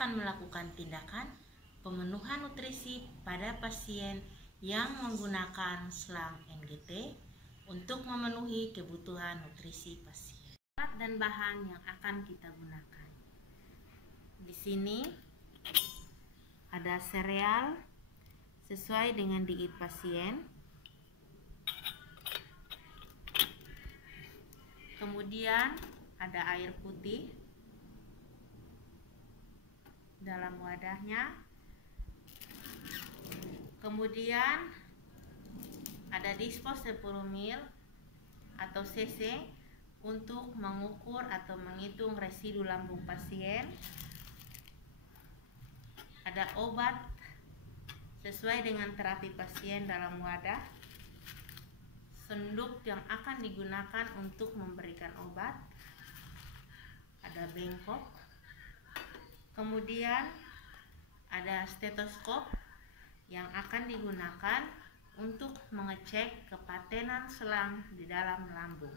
akan melakukan tindakan pemenuhan nutrisi pada pasien yang menggunakan selang NGT untuk memenuhi kebutuhan nutrisi pasien. Alat dan bahan yang akan kita gunakan. Di sini ada sereal sesuai dengan diet pasien. Kemudian ada air putih dalam wadahnya. Kemudian ada dispos 10 ml atau cc untuk mengukur atau menghitung residu lambung pasien. Ada obat sesuai dengan terapi pasien dalam wadah. Senduk yang akan digunakan untuk memberikan obat. Ada bengkok. Kemudian ada stetoskop yang akan digunakan untuk mengecek kepatenan selang di dalam lambung.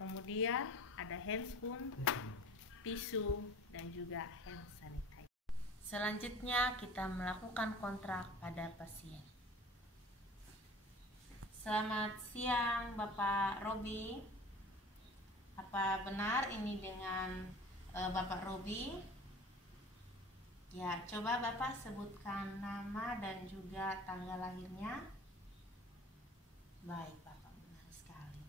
Kemudian ada handspoon, tisu, dan juga hand sanitizer. Selanjutnya kita melakukan kontrak pada pasien. Selamat siang Bapak Robi. Apa benar ini dengan Bapak Robi? Ya, coba Bapak sebutkan nama dan juga tanggal lahirnya. Baik Bapak, benar sekali.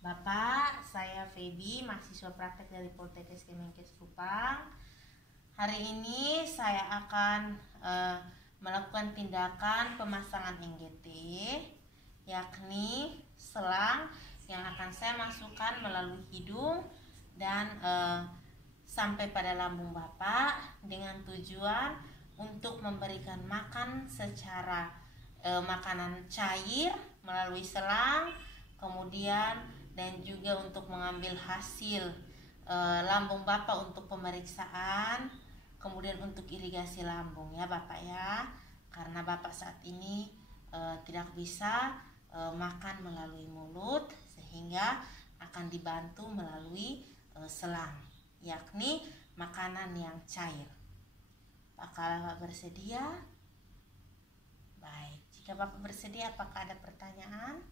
Bapak, saya Feby, mahasiswa praktek dari Poltekkes Kemenkes Kupang. Hari ini saya akan melakukan tindakan pemasangan NGT, yakni selang yang akan saya masukkan melalui hidung dan sampai pada lambung Bapak dengan tujuan untuk memberikan makan secara makanan cair melalui selang, kemudian dan juga untuk mengambil hasil lambung Bapak untuk pemeriksaan, kemudian untuk irigasi lambung ya Bapak ya, karena Bapak saat ini tidak bisa makan melalui mulut, sehingga akan dibantu melalui selang, yakni makanan yang cair. Apakah Bapak bersedia? Baik, jika Bapak bersedia, apakah ada pertanyaan?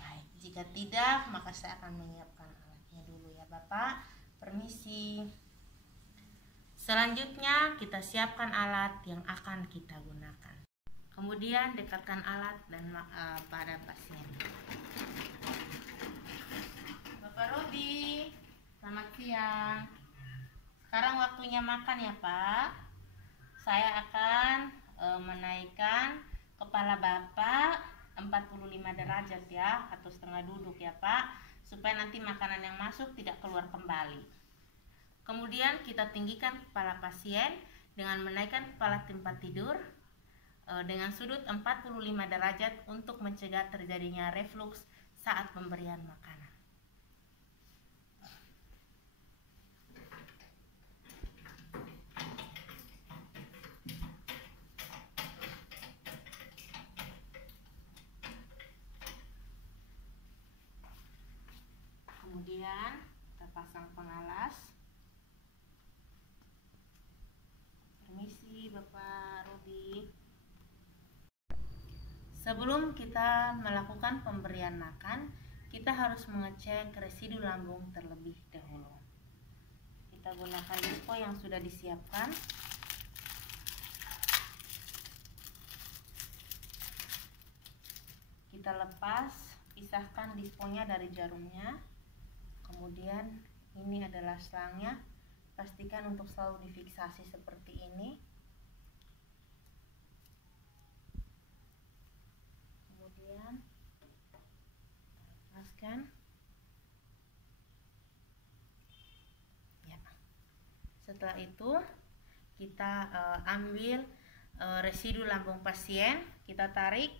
Baik, jika tidak, maka saya akan menyiapkan alatnya dulu ya Bapak. Permisi. Selanjutnya kita siapkan alat yang akan kita gunakan. Kemudian dekatkan alat dan pada pasien. Bapak Robi, selamat siang. Sekarang waktunya makan ya Pak. Saya akan menaikkan kepala Bapak 45 derajat ya, atau setengah duduk ya Pak, supaya nanti makanan yang masuk tidak keluar kembali. Kemudian kita tinggikan kepala pasien dengan menaikkan kepala tempat tidur dengan sudut 45 derajat untuk mencegah terjadinya reflux saat pemberian makanan. Kemudian kita pasang pengalas. Permisi Bapak Robi. Sebelum kita melakukan pemberian makan, kita harus mengecek residu lambung terlebih dahulu. Kita gunakan dispo yang sudah disiapkan. Kita lepas, pisahkan disponya dari jarumnya. Kemudian ini adalah selangnya. Pastikan untuk selalu difiksasi seperti ini. Kemudian lepaskan. Ya. Setelah itu kita ambil residu lambung pasien, kita tarik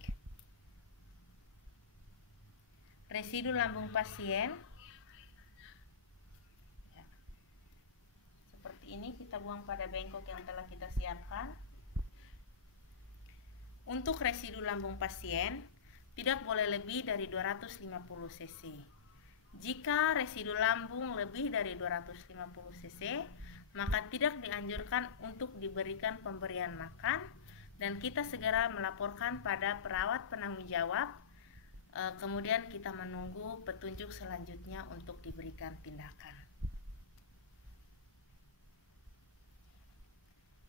residu lambung pasien. Ya. Seperti ini kita buang pada bengkok yang telah kita siapkan. Untuk residu lambung pasien tidak boleh lebih dari 250 cc. Jika residu lambung lebih dari 250 cc, maka tidak dianjurkan untuk diberikan pemberian makan, dan kita segera melaporkan pada perawat penanggung jawab. Kemudian kita menunggu petunjuk selanjutnya untuk diberikan tindakan.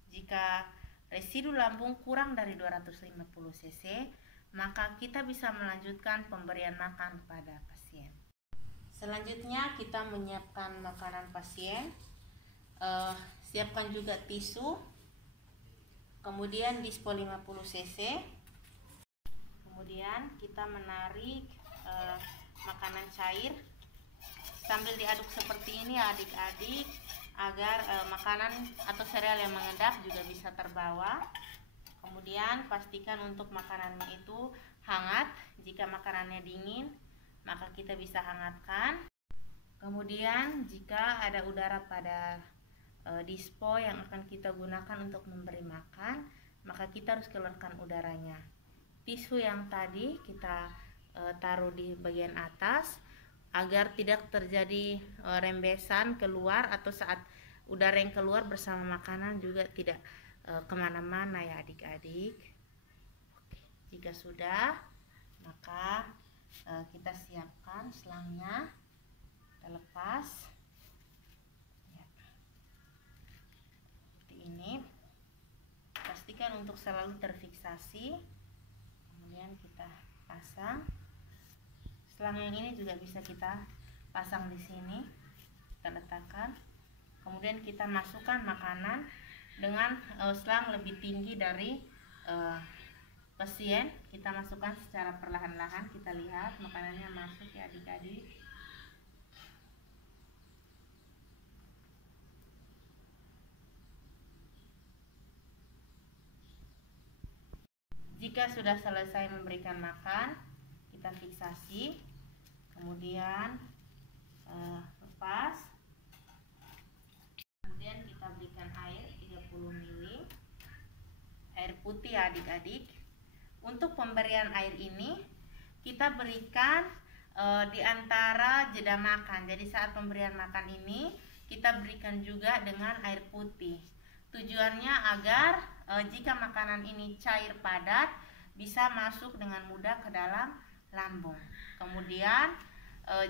Jika residu lambung kurang dari 250 cc, maka kita bisa melanjutkan pemberian makan pada pasien. Selanjutnya kita menyiapkan makanan pasien. Siapkan juga tisu, kemudian dispo 50 cc. Kemudian kita menarik makanan cair sambil diaduk seperti ini adik-adik, agar makanan atau sereal yang mengendap juga bisa terbawa. Kemudian pastikan untuk makanannya itu hangat. Jika makanannya dingin, maka kita bisa hangatkan. Kemudian jika ada udara pada dispo yang akan kita gunakan untuk memberi makan, maka kita harus keluarkan udaranya. Tisu yang tadi kita taruh di bagian atas agar tidak terjadi rembesan keluar, atau saat udara yang keluar bersama makanan juga tidak kemana-mana ya adik-adik. Jika sudah, maka kita siapkan selangnya, kita lepas ya, seperti ini. Pastikan untuk selalu terfiksasi. Kemudian kita pasang. Selang yang ini juga bisa kita pasang di sini, kita letakkan. Kemudian kita masukkan makanan dengan selang lebih tinggi dari pasien. Kita masukkan secara perlahan-lahan. Kita lihat makanannya masuk ya adik-adik. Jika sudah selesai memberikan makan, kita fiksasi, kemudian lepas. Kemudian kita berikan air 30 ml, air putih ya adik-adik. Untuk pemberian air ini kita berikan di antara jeda makan. Jadi saat pemberian makan ini kita berikan juga dengan air putih. Tujuannya agar jika makanan ini cair padat, bisa masuk dengan mudah ke dalam lambung. Kemudian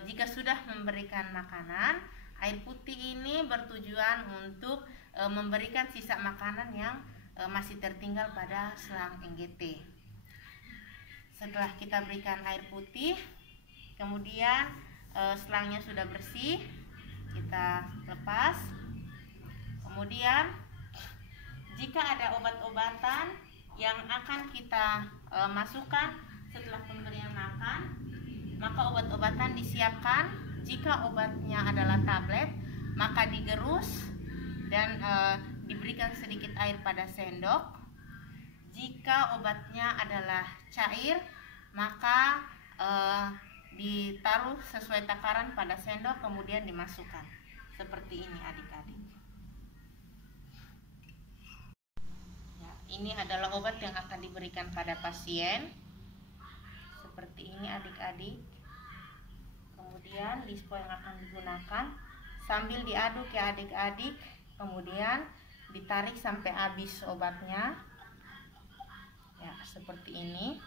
jika sudah memberikan makanan, air putih ini bertujuan untuk memberikan sisa makanan yang masih tertinggal pada selang NGT. Setelah kita berikan air putih, kemudian selangnya sudah bersih, kita lepas. Kemudian jika ada obat-obatan yang akan kita masukkan setelah pemberian makan, maka obat-obatan disiapkan. Jika obatnya adalah tablet, maka digerus dan diberikan sedikit air pada sendok. Jika obatnya adalah cair, maka ditaruh sesuai takaran pada sendok, kemudian dimasukkan. Seperti ini adik-adik. Ya, ini adalah obat yang akan diberikan pada pasien. Seperti ini adik-adik. Kemudian dispo yang akan digunakan sambil diaduk ya adik-adik. Kemudian ditarik sampai habis obatnya. Ya, seperti ini.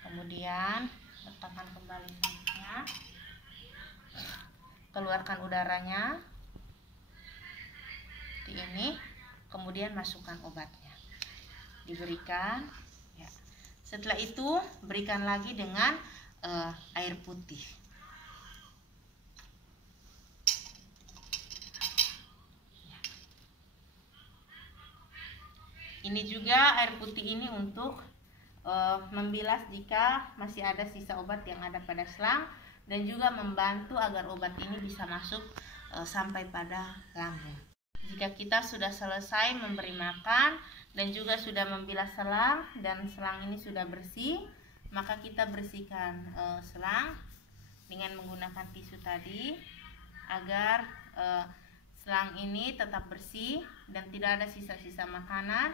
Kemudian letakkan kembali sendoknya. Keluarkan udaranya. Seperti ini. Kemudian masukkan obatnya. Diberikan ya. Setelah itu berikan lagi dengan air putih. Ini juga air putih ini untuk membilas jika masih ada sisa obat yang ada pada selang, dan juga membantu agar obat ini bisa masuk sampai pada lambung. Jika kita sudah selesai memberi makan dan juga sudah membilas selang dan selang ini sudah bersih, maka kita bersihkan selang dengan menggunakan tisu tadi agar selang ini tetap bersih dan tidak ada sisa-sisa makanan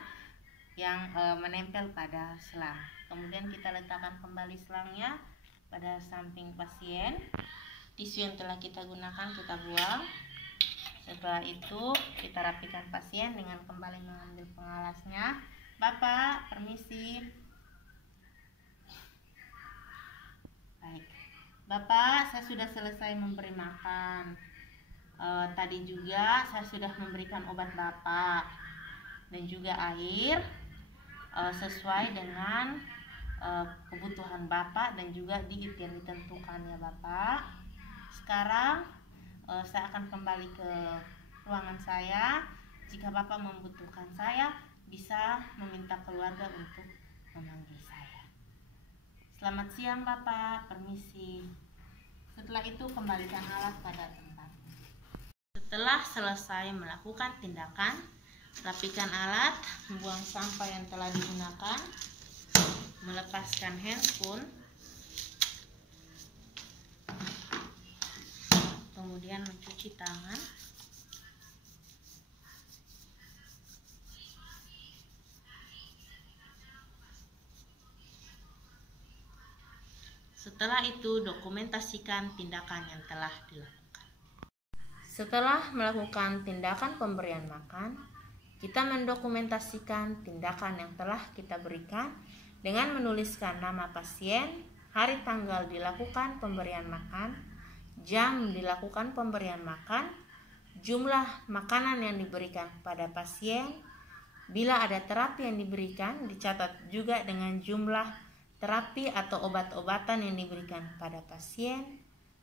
yang menempel pada selang. Kemudian kita letakkan kembali selangnya pada samping pasien. Tisu yang telah kita gunakan kita buang Setelah itu kita rapikan pasien dengan kembali mengambil pengalasnya. Bapak, permisi. Baik, Bapak, saya sudah selesai memberi makan. Tadi juga saya sudah memberikan obat Bapak dan juga air sesuai dengan kebutuhan Bapak dan juga diet yang ditentukan ya Bapak. Sekarang saya akan kembali ke ruangan saya. Jika Bapak membutuhkan saya, bisa meminta keluarga untuk memanggil saya. Selamat siang Bapak, permisi. Setelah itu kembalikan alat pada tempatnya. Setelah selesai melakukan tindakan, rapikan alat, membuang sampah yang telah digunakan, melepaskan handphone, kemudian mencuci tangan. Setelah itu dokumentasikan tindakan yang telah dilakukan. Setelah melakukan tindakan pemberian makan, kita mendokumentasikan tindakan yang telah kita berikan dengan menuliskan nama pasien, hari tanggal dilakukan pemberian makan, jam dilakukan pemberian makan, jumlah makanan yang diberikan pada pasien, bila ada terapi yang diberikan dicatat juga dengan jumlah terapi atau obat-obatan yang diberikan pada pasien,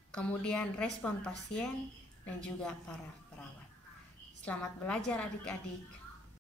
kemudian respon pasien dan juga para perawat. Selamat belajar adik-adik.